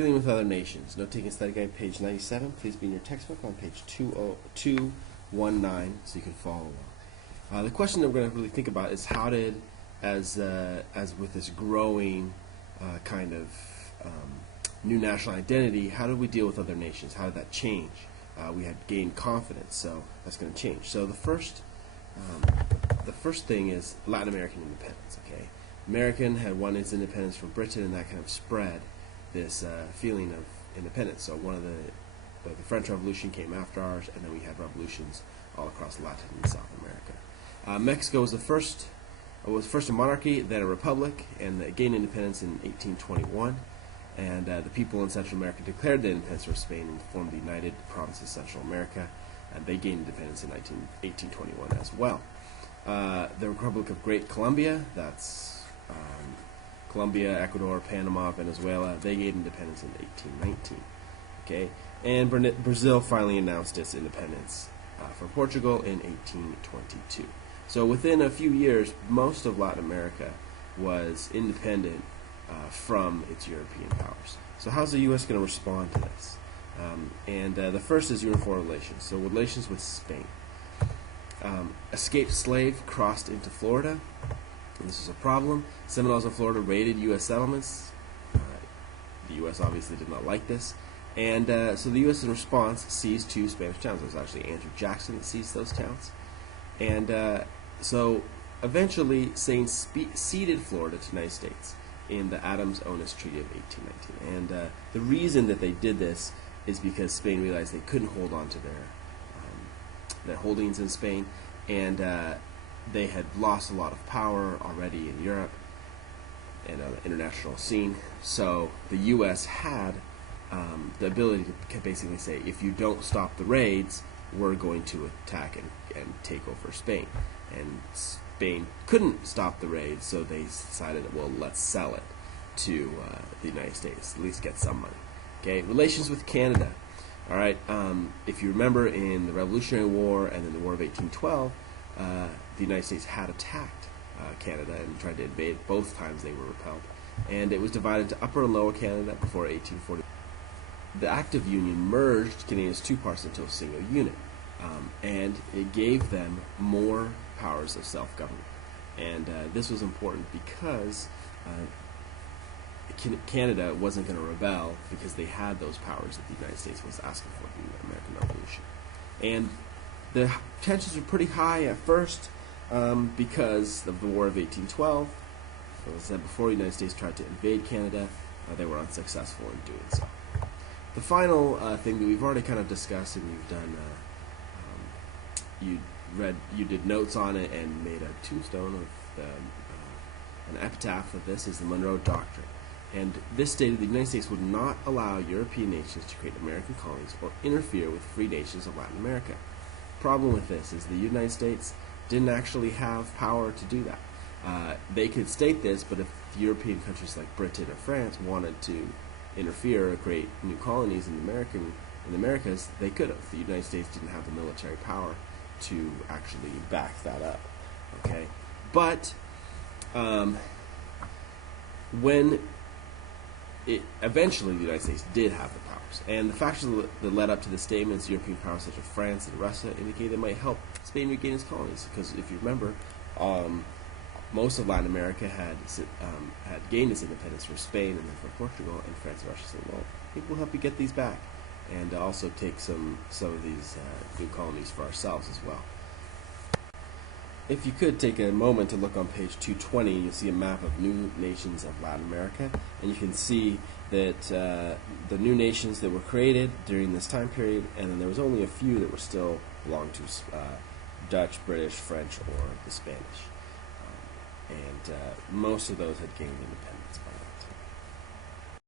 Dealing with other nations. Note-taking study guide, page 97. Please be in your textbook on page 219 so you can follow along. The question that we're going to really think about is how did, as with this growing kind of new national identity, how did we deal with other nations? How did that change? We had gained confidence, so that's going to change. So the first thing is Latin American independence. Okay, American had won its independence from Britain, and that kind of spread this feeling of independence. So one of the French Revolution came after ours, and then we had revolutions all across Latin and South America. Mexico was first a monarchy, then a republic, and it gained independence in 1821. And the people in Central America declared their independence from Spain and formed the United Provinces of Central America, and they gained independence in 1821 as well. The Republic of Great Colombia, that's Colombia, Ecuador, Panama, Venezuela, they gained independence in 1819. Okay, and Brazil finally announced its independence from Portugal in 1822. So within a few years, most of Latin America was independent from its European powers. So how's the U.S. going to respond to this? The first is uniform relations. So relations with Spain. Escaped slave crossed into Florida. And this was a problem. Seminoles in Florida raided U.S. settlements. The U.S. obviously did not like this. And so the U.S. in response seized 2 Spanish towns. It was actually Andrew Jackson that seized those towns. And so eventually Spain ceded Florida to the United States in the Adams-Onis Treaty of 1819. And the reason that they did this is because Spain realized they couldn't hold on to their holdings in Spain, and they had lost a lot of power already in Europe and on the international scene. So the U.S. had the ability to basically say, if you don't stop the raids, we're going to attack and take over Spain. And Spain couldn't stop the raids, so they decided, well, let's sell it to the United States, at least get some money. Okay, relations with Canada. All right, if you remember, in the Revolutionary War and then the War of 1812, the United States had attacked Canada and tried to invade. Both times they were repelled, and it was divided into Upper and Lower Canada before 1840. The Act of Union merged Canada's 2 parts into a single unit, and it gave them more powers of self-government. And this was important because Canada wasn't going to rebel because they had those powers that the United States was asking for in the American Revolution. And the tensions were pretty high at first because of the War of 1812. As I said before, the United States tried to invade Canada. They were unsuccessful in doing so. The final thing that we've already kind of discussed, and you've done, you did notes on it and made a tombstone of an epitaph of this, is the Monroe Doctrine. And this stated the United States would not allow European nations to create American colonies or interfere with free nations of Latin America. The problem with this is the United States didn't actually have power to do that. They could state this, but if European countries like Britain or France wanted to interfere or create new colonies in the Americas, they could have. The United States didn't have the military power to actually back that up. Okay, but when eventually the United States did have the powers, and the factors that led up to the statements, European powers such as France and Russia, indicated they might help Spain regain its colonies. Because if you remember, most of Latin America had gained its independence from Spain and then from Portugal, and France and Russia said, well, I think we'll help you get these back, and also take some of these new colonies for ourselves as well. If you could take a moment to look on page 220, you'll see a map of new nations of Latin America, and you can see that the new nations that were created during this time period, and then there was only a few that were still belonged to Dutch, British, French, or the Spanish. And most of those had gained independence.